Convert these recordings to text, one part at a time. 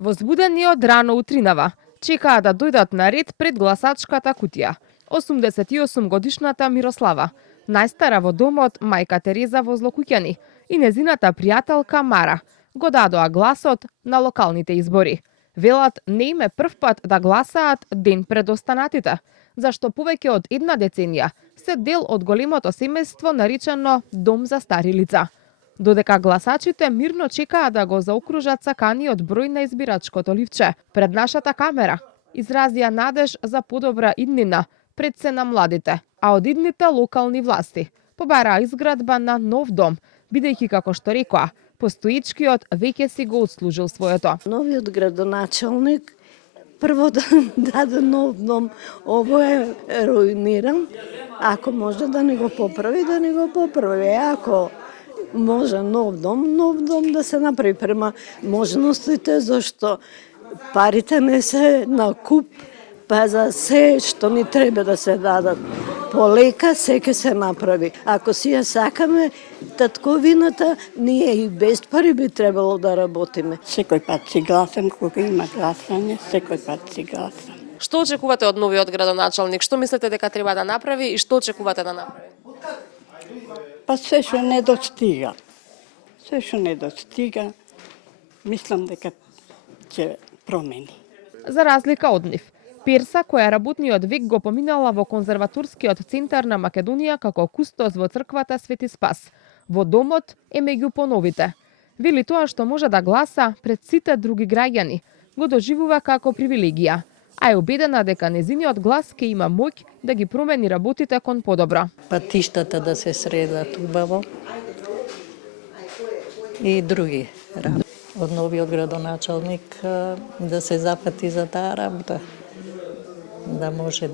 Возбудени од рано утринава, чекаа да дојдат на ред пред гласачката кутија. 88 годишната Мирослава, најстара во домот мајка Тереза во Злокуќани и незината пријателка Мара го дадоа гласот на локалните избори. Велат не им е прв пат да гласаат ден пред останатите, зашто повеќе од една деценија се дел од големото семејство наречено Дом за стари лица. Додека гласачите мирно чекаа да го заокружат саканиот број на избирачкото ливче, пред нашата камера изразија надеж за подобра иднина пред се на младите, а од идните локални власти побараа изградба на нов дом, бидејќи како што рекоа, постоечкиот веќе си го отслужил своето. Новиот градоначалник прво да даде нов дом, ово е руиниран. Ако може да не го поправи, да не го поправи. Ако може нов дом да се направи према можностите, зашто парите не се на куп, па за се што ни треба да се дадат полека, се ке се направи. Ако си ја сакаме татковината, ние и без пари би требало да работиме. Секој пат си гласам, кога има гласање, секој пат си гласам. Што очекувате од новиот градоначалник? Што мислите дека треба да направи и што очекувате да направи? Па се што не достига. Се што не достига, мислам дека ќе промени. За разлика од нив, Перса, која работниот век го поминала во конзерваторскиот центар на Македонија како кустос во црквата Свети Спас, во домот е меѓу поновите. Вели тоа што може да гласа пред сите други граѓани, го доживува како привилегија, а е убедена дека незиниот глас ќе има моќ да ги промени работите кон подобро. Патиштата да се средат убаво и други работи. Од новиот градоначалник да се запати за таа работа, да може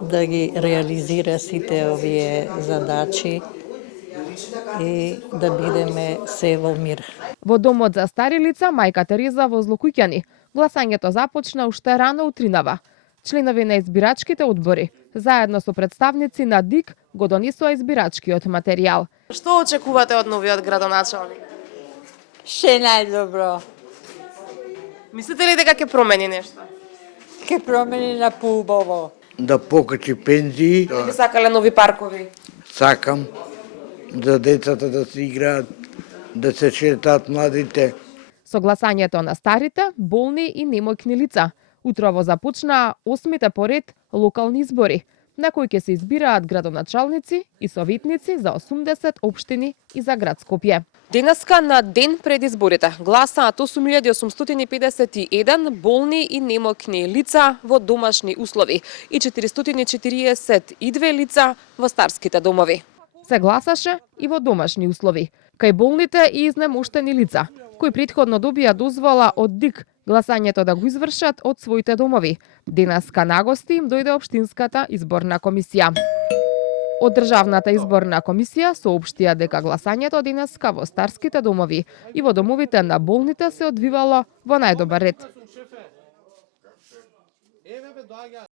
да ги реализира сите овие задачи и да бидеме се во мир. Во домот за стари лица мајка Тереза во Злокуќани гласањето започна уште рано утринава. Членови на избирачките одбори, заедно со представници на ДИК, го донесоа избирачкиот материјал. Што очекувате од новиот градоначалник? Ше најдобро. Мислите ли дека ќе промени нешто? Ке промени на поубаво. Да покачи пензии. Би сакале нови паркови? Сакам за децата да се играат, да се шетаат младите. Со гласањето на старите, болни и немојкни лица, утрово започнаа 8-те поред локални избори, на кои ќе се избираат градоначалници и советници за 80 општини и за град Скопје. Денеска на ден пред изборите гласаат 8851 болни и немојкни лица во домашни услови и 442 лица во старските домови. Се гласаше и во домашни услови, кај болните и изнемоштени лица, кои претходно добија дозвола од ДИК гласањето да го извршат од своите домови. Денеска на гости им дојде Општинската изборна комисија. Од Државната изборна комисија соопштија дека гласањето денеска во старските домови и во домовите на болните се одвивало во најдобар ред.